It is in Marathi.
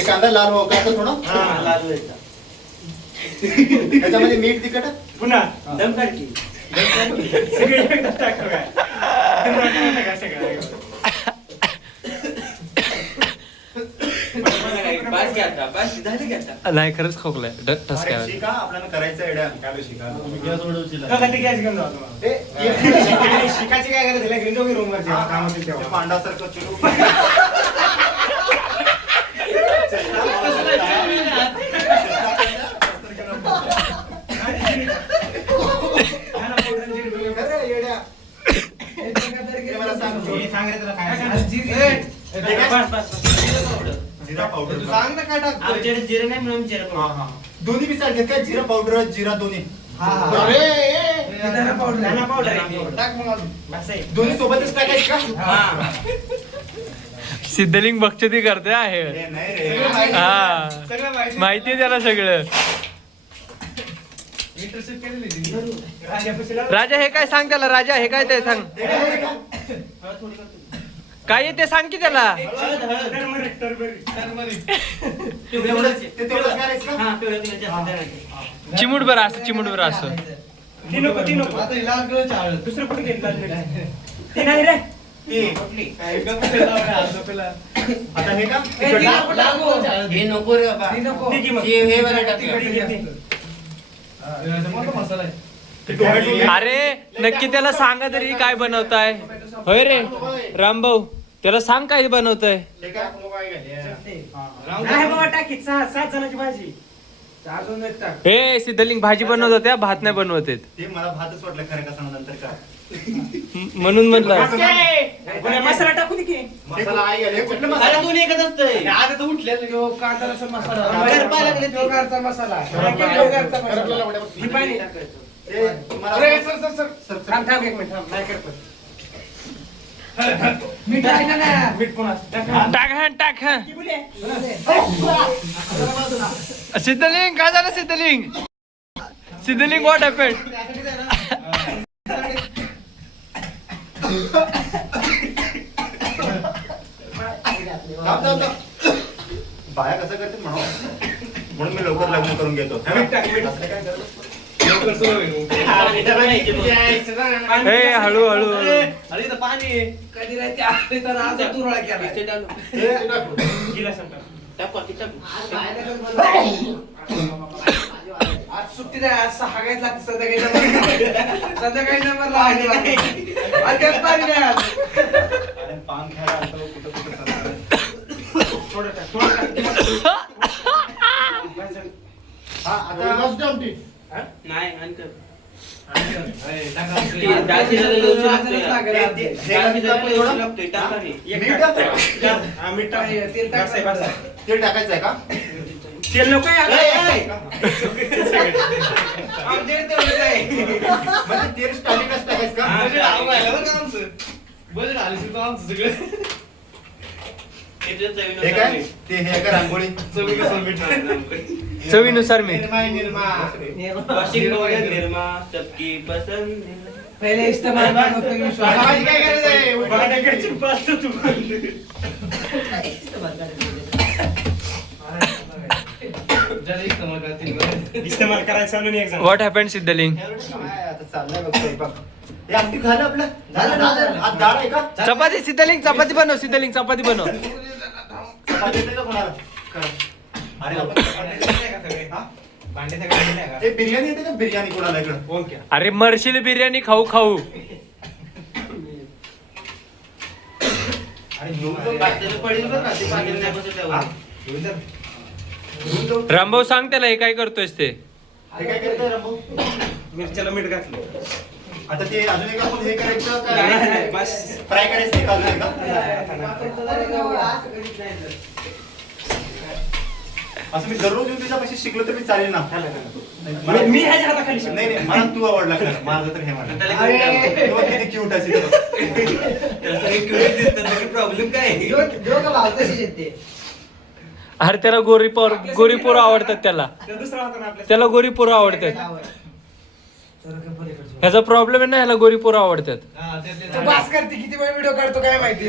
एक कांदा लाल हो का थोडा लाल व्हायचा. त्याच्यामध्ये मीठ तिखट पुन्हा दम काढ की सगळे एकदा टाक काय बस घ्या आता बस झालं की आता नाही खरंच खोकलाय ठसका शिका आपल्याला करायचं एड्या काय शिका तुम्ही गॅस ओढवशील गॅस घेऊन जाऊ शिकायची काय करायचं घेऊन जाऊ रूम वर कामातील तेव्हा पांडासारखं चिरू जिरा पावडर सांग ना काय टाकतो जिरा नाही म्हणून जिरा पावडर दोन्ही बी चालतात काय जिरा पावडर जिरा दोन्ही धना पावडर टाक मग असं दोन्ही सोबतच टाकायचं का सिद्धलिंग भक्षती करते आहे नाही रे हा माहितीये त्याला सगळं. राजा हे काय सांग त्याला राजा हे काय ते सांग काय आहे ते सांग की त्याला. चिमुटभर असं चिमुटभर असं दुसरं कुठे घेतलं ते नाही रे आता हे का हे नको रे बाबा हे वाला टाक अरे नक्की त्याला सांगा तरी काय बनवताय. होय रे रामभाऊ त्याला सांग काय बनवताय. नाही बाबा टाकीत 6-7 जणांची भाजी 4 जण टाक हे सिद्धलिंग भाजी बनवत होत्या भात नाही बनवत आहेत ते मला भातच वाटलं खरं का सांग नंतर काय म्हणून म्हणलं मसाला टाकू दे की मसाला आई आले कुठलं मसाला दोन एकच असतंय आता तर उठलेला कांदा लसूण मसाला गरबा लागले ते. घरचा मसाला घरचा मसाला ही पाणी टाकायचं. ते मला अरे सर थांब एक मिनिट थांब नाही करत मीठ आहे ना मीठ पुन्हा टाक हा की बोले सिद्धलिंग काय झालं सिद्धलिंग व्हॉट हॅपेंड. बाया कसं करते म्हणून मी लवकर लग्न करून घेतो हे हळू हळू अरे तर पाणी कधी राहते आले तर आज तुरळा केला आज सुट्टी नाही आज 6 गायच लागते संध्याकाळी नंबर आज पाणी नाही आज पान खायला आलतो कुठं हा आता नाही आणकर तेल टाकायचं आहे का तेल नको तेल स्टार्टिंगच टाकायचं का बजेट आले आमचं सगळं हे काय ते हे का रांगोळी चवीनुसार मीठ निर्मा सबकी पसंद पहिले इस्तेमाल काय करायचं इस्तेमाल करायचं चालू नाही एक्झाम. What happened Siddhaling. आता चाललंय बघ स्वयंपाक. हे आमटी झालं आपलं झालं आज डाळ आहे का चपाती सिद्धलिंग चपाती बनव सिद्धलिंग चपाती बनव. चपाती येते का कोणाला अरे हा? हे बिर्याणी येते का बिर्याणी कोणाला इकडं अरे मरशील बिर्याणी खाऊ खाऊ. अरे घेऊन रामभाऊ सांग त्याला हे काय करतोयस ते. हे काय करतोय रंबू मिरच्याला मीठ घातलं आता ते अजून एक आपण हे करायचं नाही, का बस. फ्राय करायचं ते अजून एक का असं मी दररोज येऊन तुझ्यापाशी शिकलो तर मी चालेल ना मी ह्याच्या हाताखाली नाही नाही मला तू आवडला खरं. माझं तर हे मला तू किती क्यूट असेल प्रॉब्लेम काय अरे त्याला गोरी पोरं आवडतात त्याला दुसरा होता ना आपल्या त्याला गोरी पोरं आवडतात. ह्याचा प्रॉब्लेम आहे ना ह्याला गोरी पोरं आवडतात. बास करते किती वेळ व्हिडिओ काढतो काय माहिती.